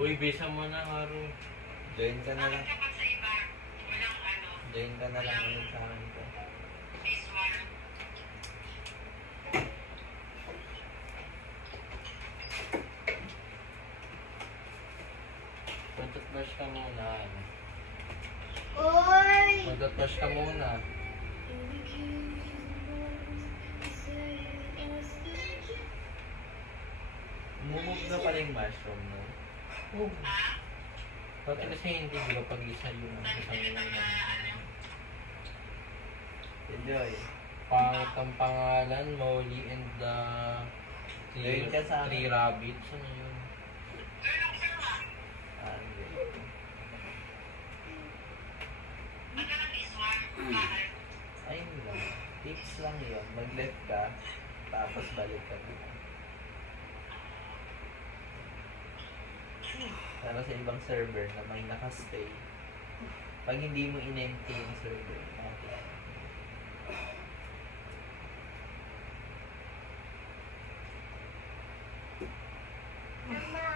Uy, bisa mo na, Haru. Join ka na lang. Kapag sa iba, walang ano, Join ka na lang ulit sa akin ko. this one. Mag-toothbrush ka muna. Oy! Mag-toothbrush ka muna. Mumove na pala yung mushroom mo. Oh. Pati kasi hindi, di ba pag isa yung isang Enjoy. pangit ang pangalan, Molly and the Join ka sa akin. three rabbits. Ano yun? Ah, hindi. Magkano this one? Mahal. Ayun lang. Tips lang yun. Mag-left ka, tapos balik ka dito. Pero sa ibang server na may nakastay, pag hindi mo in-empty yung server, okay. Mama,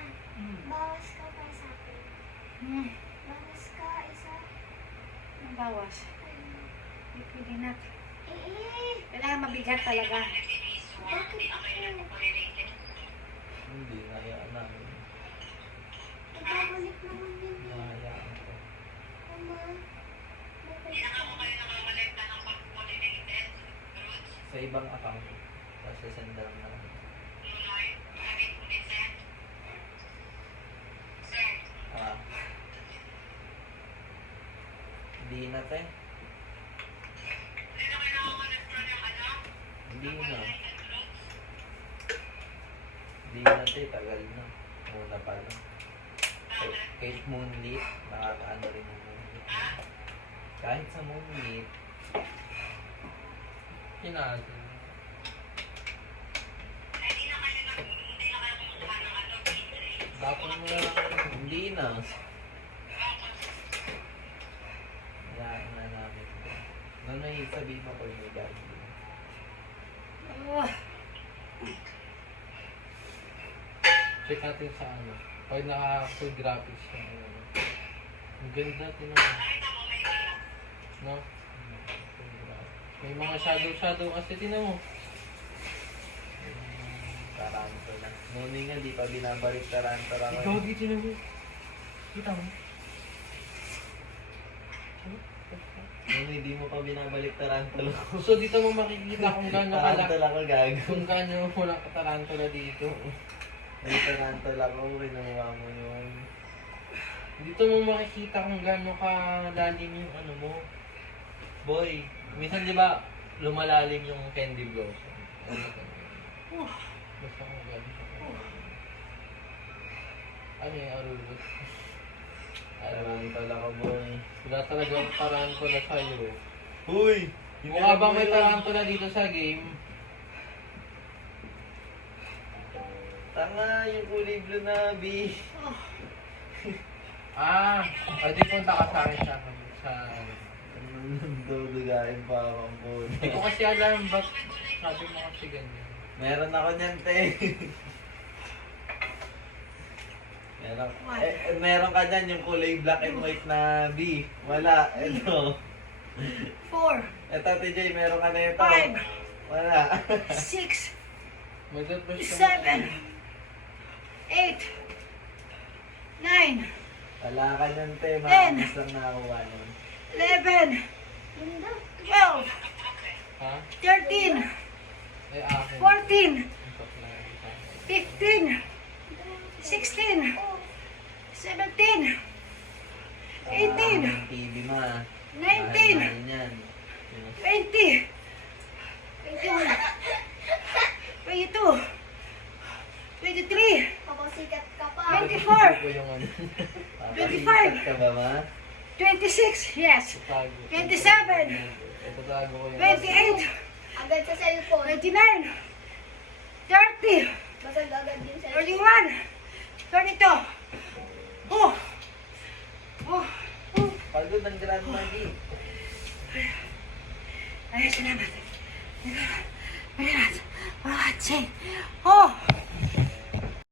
bawas ka pa sa akin. Bawas ka, isa. Ang bawas. Hindi pwede na. Eh, Kailangan mabigat talaga. bakit ako? Hindi, hayaan namin. Ibabalik naman yun. Hayaan ko. Mama, Hindi na ako kayo nakakolekta ng pag-pollinated fruits. Sa ibang account, kasi send lang namin. Luloy, having ulitin. Sir, Ah. Hindi na, te. hindi na kayo nakakolekta ng ano? Hindi na. Pollinated fruits. Hindi na, te. Tagal na. Muna pa lang. Kahit moonlit, nakakaano rin yung moonlit. Kahit sa moonlit, Kinasa. Hindi na kayo kumukuha ng ano, pizza. Dapat mo na lang. hindi na. Hayaan na namin. Noon na sabihin mo ko yung gagawin. Oh, Check natin sa ano. Pag naka-full graphics ka. Ano. Ang ganda, tinan mo. Nakita mo may ano? No? Full graphics. May mga shadow kasi, tinan mo. Tarantula. Noon nga, di pa binabalik tarantula ko. Ikaw, tinan mo. Kita mo? Noon hindi mo pa binabalik tarantula ko. So dito mo makikita kung gaano kalaki. Tarantula ko gago. Kung gaano walang katarantula dito. May tarantula ko, kinuha mo yun. Dito mo makikita kung gaano kalalim yung ano mo. Boy, minsan di ba lumalalim yung candy blossom? Basta kung gaano siya. Ano yung arulot? Tarantula ko, boy. Wala talagang tarantula sa'yo. Uy! Mukha bang may tarantula dito sa game? Tanga, yung kulay blue na, B. Ah, di punta ka sa akin sa Dudugain pa akong kulay. Hindi ko kasi alam ba't sabi mo kasi ganyan. Meron ako niyan, te. Meron ka dyan yung kulay black and white na B. Wala. Ito. 4, Ito, TJ, meron ka na ito. 5, Wala. 6, Mag-brush ka 7, 8, 9, Wala ka niyan, te. Ten. Makakas lang nakakuha nun. 11, Ganda. 12, Ha? 13, Ay, akin. 14, Ito na yung isa. 15, 16, 17, 18, Yung TV, ma. 19, Mahal niyan. 20, 21, 22, 23, Papasikat ka pa. 24, Ito yung ano. 25. ka ba, ma? 26, yes, Itago. 27. Ito tago ko yung 28, Agad sa cellphone. 29, 30, Basag agad yung cellphone. 31, 32. Oh! Oh! Pagod ng grandma, D. Ay, salamat. Salamat. Salamat. Oh!